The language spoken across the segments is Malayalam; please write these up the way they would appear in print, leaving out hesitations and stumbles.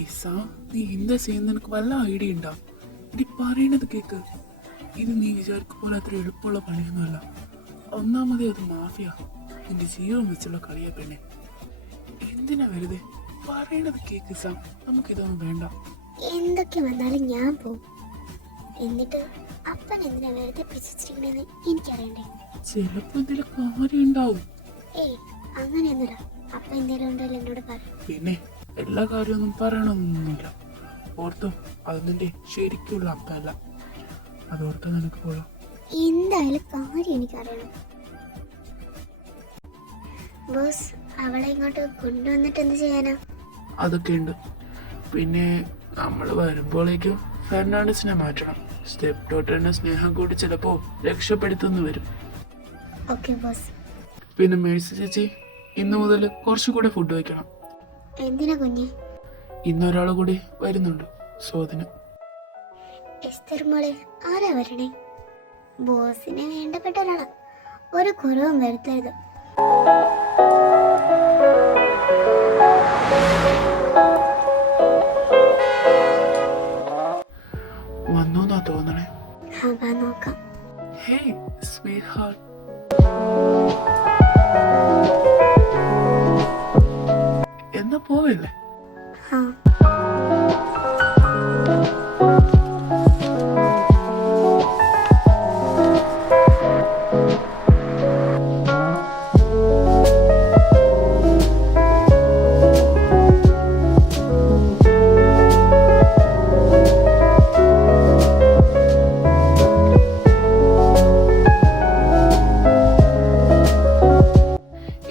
ഇസ, നീ എന്താ ചെയ്യുന്ന നിനക്ക് വല്ല ഐഡിയ ഉണ്ടാ? നീ പറയണത് കേക്ക്. ഇത് നീ വിചാരിക്കും പോലെ അത്ര എളുപ്പമുള്ള പണിയൊന്നുമല്ല. ഒന്നാമതേ അത് മാഫിയ, നിന്റെ ജീവൻ വെച്ചുള്ള കളിയാ പെണ്ണെ. എന്തിനാ വെറുതെ പറയണത് കേക്ക് ഇസ, നമുക്കിതൊന്നും വേണ്ട. എന്തൊക്കെ വന്നാലും ഞാൻ പോകും. എന്നിട്ട് അപ്പൻ എന്തിനാ വെറുതെ പിടിച്ചിരിക്കണെന്ന് എനിക്കറിയണ്ടേ? ചിലപ്പോ എന്തെങ്കിലും കാര്യം ഉണ്ടാവും. ഏയ് അങ്ങനെയൊന്നുമില്ല. അപ്പ എന്തെങ്കിലും ഉണ്ടല്ലോ എന്നോട് പറ. പിന്നെ എല്ലാ കാര്യമൊന്നും പറയണമെന്നൊന്നുമില്ല. ഓർത്തോ, അത് നിന്റെ ശരിക്കുള്ള അപ്പല്ല. അതോർത്ത് നിനക്ക് കൊള്ളാം. എന്തായാലും കാര്യം എനിക്കറിയണം. ബോസ്, അവളെ ഇങ്ങോട്ട് കൊണ്ടുവന്നിട്ട് എന്ത് ചെയ്യാനാ? അതൊക്കെ ഉണ്ട്. പിന്നെ നമ്മൾ വരുമ്പോഴേക്കും ഫെർണാണ്ടസിനെ മാറ്റണം. സ്റ്റെപ്പ് ഡോട്ടറിന്റെ സ്നേഹം കൂടി ചിലപ്പോ രക്ഷപ്പെടുത്തുന്നു വരും. Okay boss. പിന്നെ മേഴ്സി ചേച്ചി, ഇന്നു മുതൽ കുറച്ചുകൂടെ ഫുഡ് വയ്ക്കണം. എന്തിനാ കുഞ്ഞെ? ഇന്നൊരാൾ കൂടി വരുന്നുണ്ട്, സോദന്. എസ്തർ മോളെ, ആരാ വരണേ? ബോസിനെ വേണ്ടപ്പെട്ട ഒരാളാ. ഒരു കുറവും വരുത്തരുത്. വന്നോന്നാ തോന്നണേ. വാ നോക്കാം. Hey sweet heart. എന്നാ പോവല്ലേ? ആ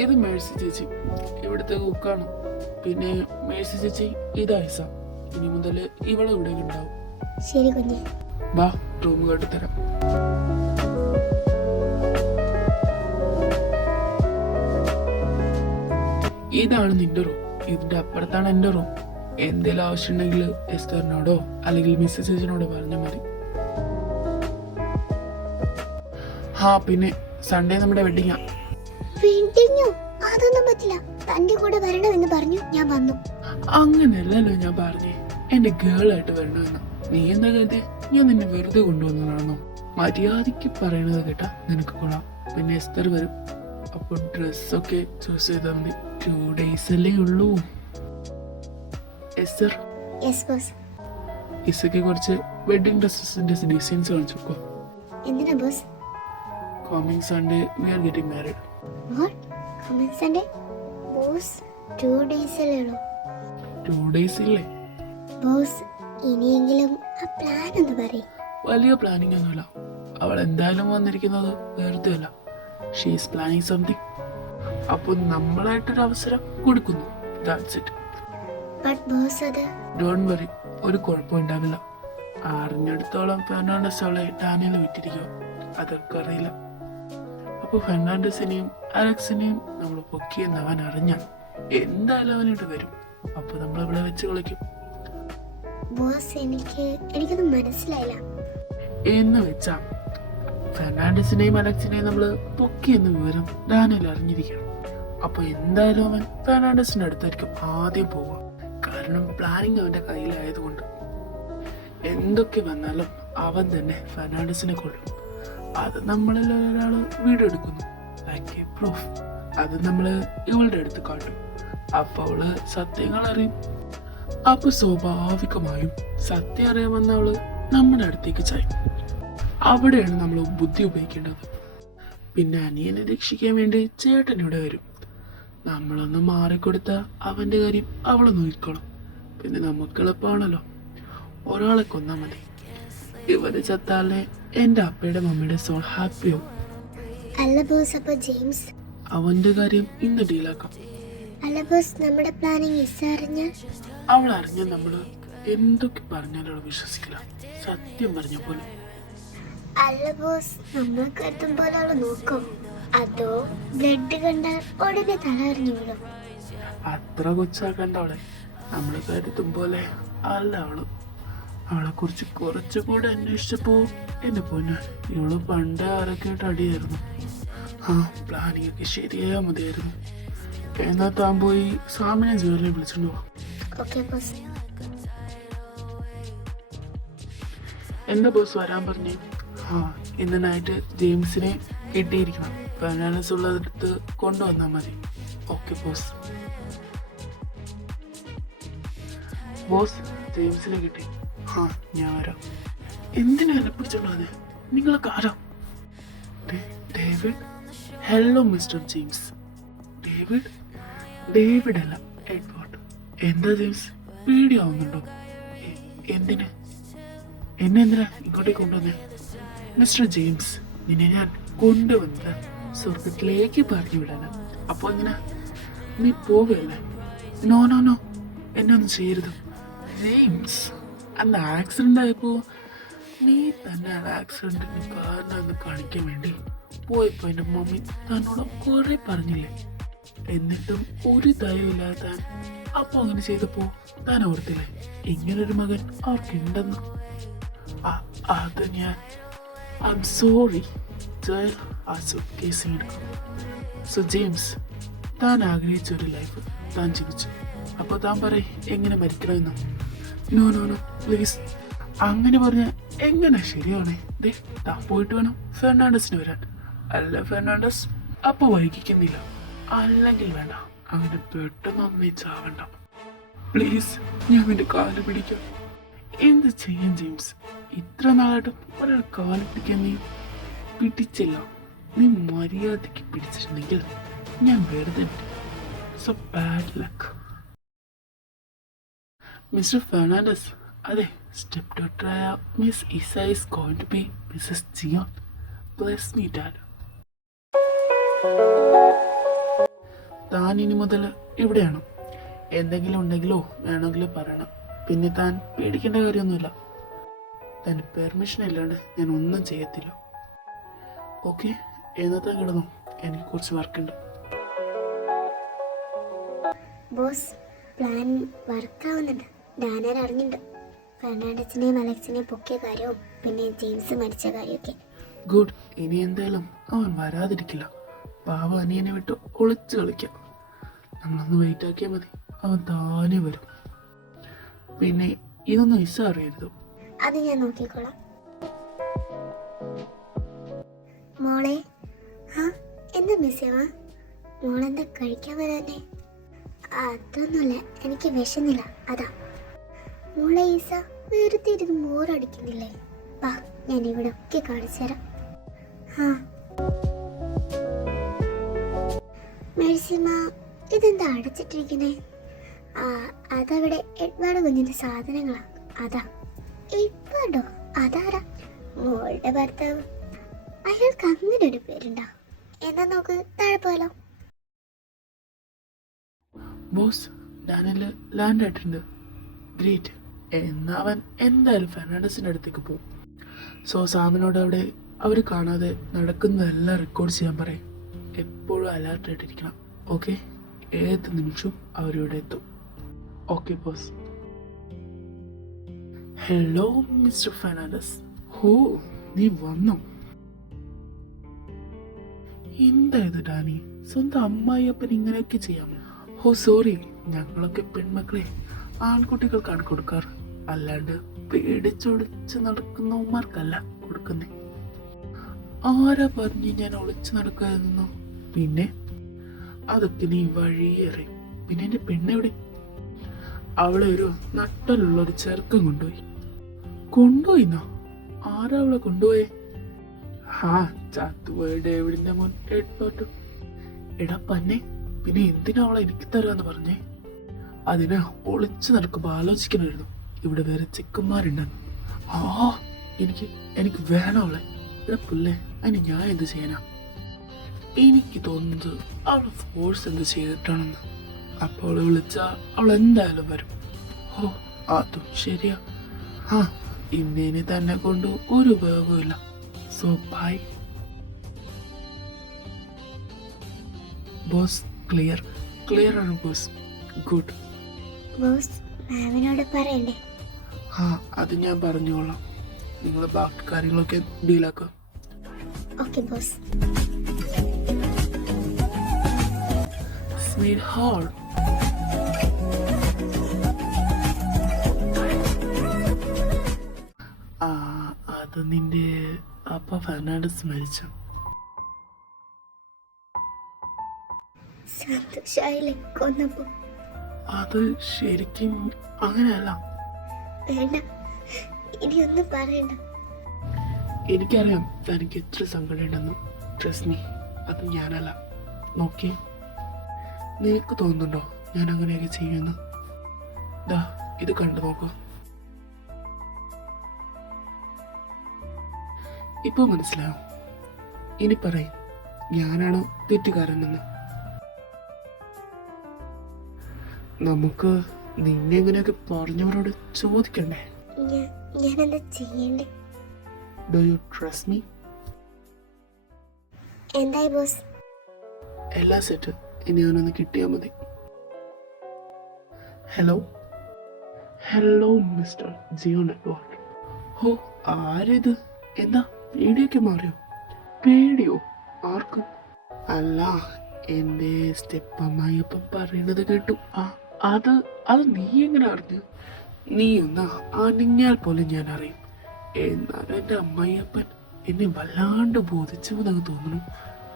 ഇത് മേഴ്സി ചേച്ചി, ഇവിടുത്തെ കുക്കാണ്. പിന്നെ മേഴ്സി ചേച്ചി, ഇത് ഐസ. ഇനി മുതൽ ഇവളെ ഇവിടെ ഉണ്ടാവും. ശരി കുഞ്ഞെ. വാ, റൂം കാട്ടിത്തരാം. ഇതാണ് നിന്റെ റൂം. ഇതിന്റെ അപ്പുറത്താണ് എന്റെ റൂം. എന്തെങ്കിലും ആവശ്യമുണ്ടെങ്കിൽ എസ്തറിനോടോ അല്ലെങ്കിൽ മിസ്സസ് ചേച്ചിനോടോ പറഞ്ഞാൽ മതി. പിന്നെ സൺഡേ നമ്മുടെ വെഡിങ്ങാ. വെഡിങ്ങോ? അതൊന്നും പറ്റില്ല. തന്റെ കൂടെ വരണമെന്ന് പറഞ്ഞു, ഞാൻ വന്നു. അങ്ങനെയല്ലല്ലോ ഞാൻ പറഞ്ഞേ, എന്റെ ഗേളായിട്ട് വരണമെന്ന്. നീ എന്താ കരുതി ഞാൻ നിന്നെ വെറുതെ കൊണ്ടുവന്നതാണോ? മര്യാദക്ക് പറയണത് കേട്ടാ നിനക്ക് കൊള്ളാം. പിന്നെ എസ്തർ വരും, അപ്പൊ ഡ്രസ്സൊക്കെ ചൂസ് ചെയ്താൽ മതി. 2 days അല്ലേ ഉള്ളൂ. Esther, yes boss. ഇസയ്ക്ക് കുറച്ച് വെഡിങ് ഡ്രസ്സസിന്റെ ഡിസൈൻസ് കാണിച്ചു കൊടുക്കോ? എന്തിനാ boss? Coming Sunday we are getting married. What? Coming Sunday? Boss, 2 days അല്ലേ ഉള്ളൂ. 2 days ഇല്ലേ? ബോസ്, ഇനിയെങ്കിലും ആ പ്ലാൻ ഒന്ന് പറയും. വലിയ പ്ലാനിങ് ഒന്നുമില്ല. അവൾ എന്തായാലും വന്നിരിക്കുന്നത് വെറുതെ അല്ല. She is planning something. അപ്പൊ നമ്മളായിട്ടൊരു അവസരം കൊടുക്കുന്നു. That's it. ബട്ട് ബോസ്, അത് ഡോണ്ട് വറി, ഒരു കുഴപ്പം ഉണ്ടാവില്ല. അറിഞ്ഞിടത്തോളം ഫെർണാണ്ടസ് അവളെ ഡാനിയൽ വിറ്റിരിക്കുക. അതൊക്കെ അറിയില്ല. അപ്പൊ ഫെർണാണ്ടസിനെയും അലക്സിനെയും നമ്മൾ പൊക്കിയെന്ന് അവൻ അറിഞ്ഞാൽ എന്തായാലും അവനിട്ട് വരും. അപ്പൊ നമ്മൾ ഇവിടെ വെച്ച് കളിക്കും. ബോസ്, എനിക്കൊന്നും മനസ്സിലായില്ല. എന്ന് വെച്ചാ ഫെർണാണ്ടസിനെയും അലക്സിനെയും നമ്മൾ പൊക്കിയെന്ന വിവരം ഡാനിയൽ അറിഞ്ഞിരിക്കണം. അപ്പൊ എന്തായാലും അവൻ ഫെർണാണ്ടസിന്റെ അടുത്തായിരിക്കും ആദ്യം പോവുക. കാരണം പ്ലാനിങ് അവന്റെ കയ്യിലായതുകൊണ്ട്. എന്തൊക്കെ വന്നാലും അവൻ തന്നെ ഫെർണാണ്ടസിനെ കൊള്ളും. അത് നമ്മളെല്ലാം ഒരാള് വീഡിയോ എടുക്കുന്നു, ലൈക്ക് പ്രൂഫ്. അത് നമ്മള് ഇവളുടെ അടുത്ത് കാട്ടും. അപ്പൊ അവള് സത്യങ്ങൾ അറിയും. അപ്പൊ സ്വാഭാവികമായും സത്യം അറിയാമെന്ന അവള് നമ്മുടെ അടുത്തേക്ക് ചായും. അവിടെയാണ് നമ്മൾ ബുദ്ധി ഉപയോഗിക്കേണ്ടത്. പിന്നെ അനിയനെ രക്ഷിക്കാൻ വേണ്ടി ചേട്ടൻ ഇവിടെ വരും. നമ്മളൊന്ന് മാറിക്കൊടുത്ത അവന്റെ കാര്യം അവള് നോക്കിക്കോളും. പിന്നെ നമുക്ക് എളുപ്പമാണല്ലോ, ഒരാളെ കൊന്നാ മതി. ഇവര് ചത്താലേ എന്റെ അപ്പയുടെ മമ്മിയുടെ സോൾ ഹാപ്പിയാവും. അല്ല ബോസ്, അപ്പൊ ജെയിംസ്? അവന്റെ കാര്യം ഇന്ന് ഡീലാക്കാം. അല്ല ബോസ്, നമ്മുടെ പ്ലാനിങ് ഇസ അറിഞ്ഞാൽ? അവൾ അറിഞ്ഞ നമ്മള് എന്തൊക്കെ പറഞ്ഞാലും അവൾ വിശ്വസിക്കില്ല, സത്യം പറഞ്ഞ പോലും. അല്ല ബോസ്, നമ്മൾ കരുതും പോലെ അവള് നോക്കും? അതോ ബ്ലഡ് കണ്ടാൽ ഉടനെ തല അറിഞ്ഞു വീഴും? അത്ര കൊച്ചാക്കണ്ട അവളെ. നമ്മള് കരുതും പോലെ അല്ല അവള്. അവളെ കുറിച്ച് കുറച്ചുകൂടെ അന്വേഷിച്ചപ്പോ എന്റെ പൊന്ന്, ഇവള് പണ്ടേ ആരൊക്കെയായിട്ട് അടിയായിരുന്നു. പ്ലാനിങ് ഒക്കെ ശരിയായാ മതിയായിരുന്നു. എന്നാ താൻ പോയി സാമിനെ ജോലി വിളിച്ചിട്ടുണ്ടോ? Okay boss. എന്താ ബോസ് വരാൻ പറഞ്ഞേ? ആ, ഇന്ന് നൈറ്റ് ജെയിംസിനെ കിട്ടിയിരിക്കണം. ഫെർണാണ്ടസ് ഉള്ളതെടുത്ത് കൊണ്ടുവന്നാൽ മതി. Okay boss. ബോസ്, ജെയിംസിനെ കിട്ടി. ആ, ഞാൻ വരാം. എന്തിനാ എന്നെ പിടിച്ചോണ്ടത്? നിങ്ങളൊക്കെ ആരാ? David. Hello mister James. David? David അല്ല, എഡ്വേർഡ്. എന്താ ജെയിംസ്, പേടിയാവുന്നുണ്ടോ? എന്തിന്? എന്നെ എന്തിനാ ഇങ്ങോട്ടേക്ക് കൊണ്ടുവന്നേ? മിസ്റ്റർ ജെയിംസ്, നിന്നെ ഞാൻ കൊണ്ടുവന്നത് സ്വർഗത്തിലേക്ക് പറഞ്ഞു വിടാന്. അപ്പോൾ ഇങ്ങനെ നീ പോവുകയല്ലേ? നോ നോ നോ, എന്നെ ഒന്നും ചെയ്യരുത് ജെയിംസ്. അന്ന് ആക്സിഡന്റ് ആയപ്പോ നീ തന്നെ ആക്സിഡന്റിന് കാരണമെന്ന് കാണിക്കാൻ വേണ്ടി പോയപ്പോ എൻ്റെ മമ്മി തന്നോട് കുറെ പറഞ്ഞില്ലേ? എന്നിട്ടും ഒരു ദയവില്ലാതെ താൻ അപ്പൊ അങ്ങനെ ചെയ്തപ്പോ താൻ ഓർത്തില്ലേ ഇങ്ങനൊരു മകൻ അവർക്കുണ്ടെന്ന്? അത് ഞാൻ ഐ സോറി. സോ ജെയിംസ്, താൻ ആഗ്രഹിച്ച ഒരു ലൈഫ് താൻ ജീവിച്ചു. അപ്പൊ താൻ പറയും എങ്ങനെ മരിക്കണമെന്ന്? നോ നോ നോ പ്ലീസ്, അങ്ങനെ പറഞ്ഞ എങ്ങനെ ശരിയാണേ? ദേ താൻ പോയിട്ട് വേണം ഫെർണാണ്ടസിന് വരാൻ. അല്ല ഫെർണാണ്ടസ്, അപ്പൊ വൈകിക്കുന്നില്ല. അല്ലെങ്കിൽ വേണ്ട, അങ്ങനെ പെട്ടെന്ന് ചാവണ്ട പ്ലീസ്. ഞാൻ നിന്റെ കാല് പിടിക്കാം. എന്ത് ചെയ്യാൻ ജെയിംസ്, ഇത്ര നാളായിട്ടും ഒരാൾ കാല് പിടിക്കാൻ നീ പിടിച്ചില്ല. നീ മര്യാദയ്ക്ക് പിടിച്ചിട്ടുണ്ടെങ്കിൽ ഞാൻ വെറുതെ so bad luck. Mister Fernandes, അതെ, സ്റ്റെപ്പ് ഡോക്ടറായ miss Isa is going to be Mrs Jeon. Bless me dad. താൻ ഇനി മുതൽ ഇവിടെയാണ്. എന്തെങ്കിലും ഉണ്ടെങ്കിലോ വേണമെങ്കിലോ പറയണം. പിന്നെ താൻ പേടിക്കേണ്ട കാര്യമൊന്നുമില്ല. താൻ പെർമിഷൻ ഇല്ലാണ്ട് ഞാൻ ഒന്നും ചെയ്യത്തില്ല. ഓക്കെ, എന്നത്തെ കിടന്നു, എനിക്ക് കുറച്ച് വർക്കുണ്ട്. Boss, plan വർക്കാവുന്നുണ്ട്. ഡാനർ അറിഞ്ഞിട്ടുണ്ട് ഫെർണാണ്ടസിനെയും അലക്സിനെയും പൊക്കിയ കാര്യവും പിന്നെ ജെയിംസ് മരിച്ച കാര്യമൊക്കെ. ഗുഡ്. ഇനി എന്തായാലും അവൻ വരാതിരിക്കില്ല. പാവ അനിയനെ വിട്ട് ഒളിച്ച് കളിക്കാം. നമ്മളൊന്ന് വെയിറ്റ് ആക്കിയാൽ മതി, അവൻ താനെ വരും. പിന്നെ ഇതൊന്നും ഇസ അറിയരുത്. അത് ഞാൻ നോക്കിക്കോളാം. മോളെ, എന്താ മിസ്സേവാ? മോളെന്താ കഴിക്കാൻ വരാനേ? അതൊന്നുമില്ല, എനിക്ക് വിശന്നില്ല, അതാ. മോളെ ഈസ, വെറുതെ ഇരുന്ന് മോറടിക്കുന്നില്ലേ? വാ, ഞാൻ ഇവിടെ ഒക്കെ കാണിച്ചു തരാം. മേഴ്സിമ, ഇതെന്താ അടച്ചിട്ടിരിക്കുന്നേ? അതവിടെ എഡ്വാർഡ് കുഞ്ഞിന്റെ സാധനങ്ങളാ. അതാ. എഡ്വാർഡോ? അതാരാ? മോളുടെ ഭർത്താവ്. അയാൾക്ക് അങ്ങനെ ഒരു പേരുണ്ടോ? എന്നാ നോക്ക്, താഴെ പോയാലോ? ബോസ്, ഡാനിയല് ലാൻഡ് ആയിട്ടുണ്ട്. ഗ്രേറ്റ്. എന്നാ അവൻ എന്തായാലും ഫെർണാണ്ടസിന്റെ അടുത്തേക്ക് പോകും. സോ സാമിനോട് അവിടെ അവർ കാണാതെ നടക്കുന്നതെല്ലാം റെക്കോർഡ് ചെയ്യാൻ പറയും. എപ്പോഴും അലേർട്ടായിട്ടിരിക്കണം. ഓക്കെ, ഏത് നിമിഷവും അവരിവിടെ എത്തും. Okay boss. Hello mister Fernandes. ഹോ, നീ വന്നോ? എന്തായത് ഡാനി, സ്വന്തം അമ്മായിയപ്പൻ ഇങ്ങനെയൊക്കെ ചെയ്യാമോ? ഓ സോറി, ഞങ്ങളൊക്കെ പെൺമക്കളെ ആൺകുട്ടികൾക്കാണ് കൊടുക്കാറ്, അല്ലാണ്ട് പേടിച്ചൊളിച്ച് നടക്കുന്നവന്മാർക്കല്ല കൊടുക്കുന്നേ. ആരാ പറഞ്ഞ് ഞാൻ ഒളിച്ചു നടക്കാതെന്നോ? പിന്നെ അതൊക്കെ നീ വഴിയേറി. പിന്നെ എന്റെ പെണ്ണെവിടെ? അവളെ ഒരു നട്ടലുള്ളൊരു ചെറുക്കം കൊണ്ടുപോയിന്നോ? ആരാ അവളെ കൊണ്ടുപോയേ? ചത്തുപോയ ഡേവിഡിന്റെ മോൻ എഡ്വേർഡ്. എടാ പന്നെ, പിന്നെ എന്തിനാ അവളെ എനിക്ക് തരാന്ന് പറഞ്ഞേ? അതിന് ഒളിച്ചു നടക്കുമ്പോ ആലോചിക്കണമായിരുന്നു ഇവിടെ വേറെ ചെക്കന്മാരുണ്ടെന്ന്. എനിക്ക് വേണം അവളെ. ഇവിടെ പുല്ലേ, അതിന് ഞാൻ എന്ത് ചെയ്യാനാ? എനിക്ക് തോന്നുന്നത് അവൾ ഫോഴ്സ് എന്ത് ചെയ്തിട്ടാണെന്ന്. അപ്പോൾ അവളെ വിളിച്ചാ അവൾ എന്തായാലും വരും. അതും ശരിയാ. ഇന്നേനെ തന്നെ കൊണ്ട് ഒരു ഉപയോഗമില്ല. So bye boss. ക്ലിയർ ആണ് ബോസ്. ഗുഡ്. ബോസ്, മാമിനോട് പറയണ്ടേ? അത് ഞാൻ പറഞ്ഞോളാം. നിങ്ങൾ ബാക്കി കാര്യങ്ങളൊക്കെ ഡീലാക്കുക. Okay boss. Sweetheart. നിന്റെ അപ്പ ഫെർണാണ്ടസ് മരിച്ചു. സന്തോഷായില്ലേ കൊന്നപ്പോ? അത് ശരിക്കും അങ്ങനെയല്ല. വേണ്ട, ഇനിയൊന്നും പറയണ്ട. എനിക്കറിയാം തനിക്ക് എത്ര സങ്കടമുണ്ടെന്ന്. ട്രസ്റ്റ് മീ, അത് ഞാനല്ല. നോക്കി, നിനക്ക് തോന്നുന്നുണ്ടോ ഞാൻ അങ്ങനെയൊക്കെ ചെയ്യുമെന്ന്? ദാ ഇത് കണ്ടു നോക്കൂ. ഇപ്പൊ മനസ്സിലാവും. ഇനി പറയും ഞാനാണോ തെറ്റുകാരനെന്ന്. നമുക്ക് നിന്നെ ഇങ്ങനെയൊക്കെ പറഞ്ഞവരോട് ചോദിക്കണ്ടേ? ഞാനെന്താ ചെയ്യണ്ടേ? Do you trust me? എന്തായി ബോസ്? എല്ലാ സെറ്റ്. ഇനി അവനൊന്ന് കിട്ടിയാൽ മതി. Hello hello mister Jio network. ഹോ, ആരിത്? എന്താ പേടിയൊക്കെ മാറിയോ? പേടിയോ? ആർക്ക്? അല്ല, എൻ്റെ സ്റ്റെപ്പ് അമ്മായിയപ്പം പറയണത് കേട്ടു. അത് അത് നീ എങ്ങനെ അറിഞ്ഞു? നീ ഒന്ന് അണിഞ്ഞാൽ പോലും ഞാൻ അറിയും. എന്നാലും എൻ്റെ അമ്മായിയപ്പൻ എന്നെ വല്ലാണ്ട് ബോധിച്ചു എന്നൊക്കെ തോന്നുന്നു.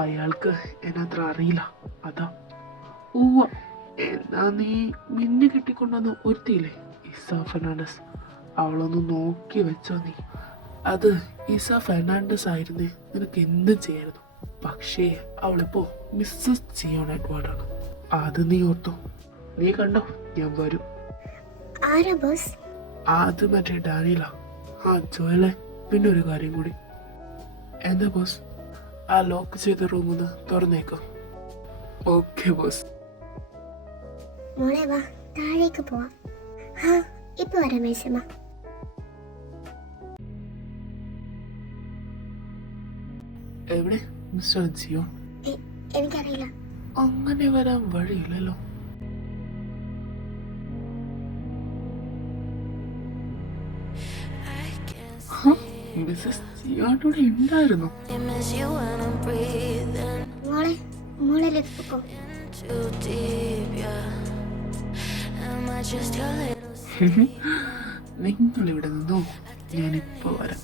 അയാൾക്ക് എന്നെ അത്ര അറിയില്ല, അതാ. ഉവ്വ, എന്നാ നീ മിന്നു കെട്ടിക്കൊണ്ടുവന്ന് ഒരുത്തിയില്ലേ, ഇസ ഫെർണാണ്ടസ്, അവളൊന്ന് നോക്കി വെച്ചോ നീ. അത് ഇസ ഫെർണാണ്ടസ് ആയിരുന്നേ നിനക്ക് എന്ത് ചെയ്യായിരുന്നു. പക്ഷേ അവളിപ്പോ മിസ്സസ് ജിയോ നെറ്റ്വർക്കാണ്. അത് നീ ഓർത്തോ. നീ കണ്ടോ, ഞാൻ വരും. ആരാ ബോസ്? അത് മറ്റേ ഡാനിയല. ജോയലെ, പിന്നെ ഒരു കാര്യം കൂടി. എന്താ ബോസ്? ആ ലോക്ക് ചെയ്ത റൂമൊന്ന് തുറന്നേക്കോ. Okay boss. മോളെ വാ, താഴേക്ക് പോവാം. ഇപ്പൊ വരാം മേശമ്മ. എവിടെ മിസ്റ്റർ ജിയോ? എനിക്കറിയില്ല. അങ്ങനെ വരാൻ വഴിയില്ലല്ലോ. മിസ്സസ് ജിയോടെ ഉണ്ടായിരുന്നു. മോളെ, മോളിലേക്ക് പോ. നിങ്ങൾ ഇവിടെ നിന്നോ, ഞാനിപ്പോ വരാം.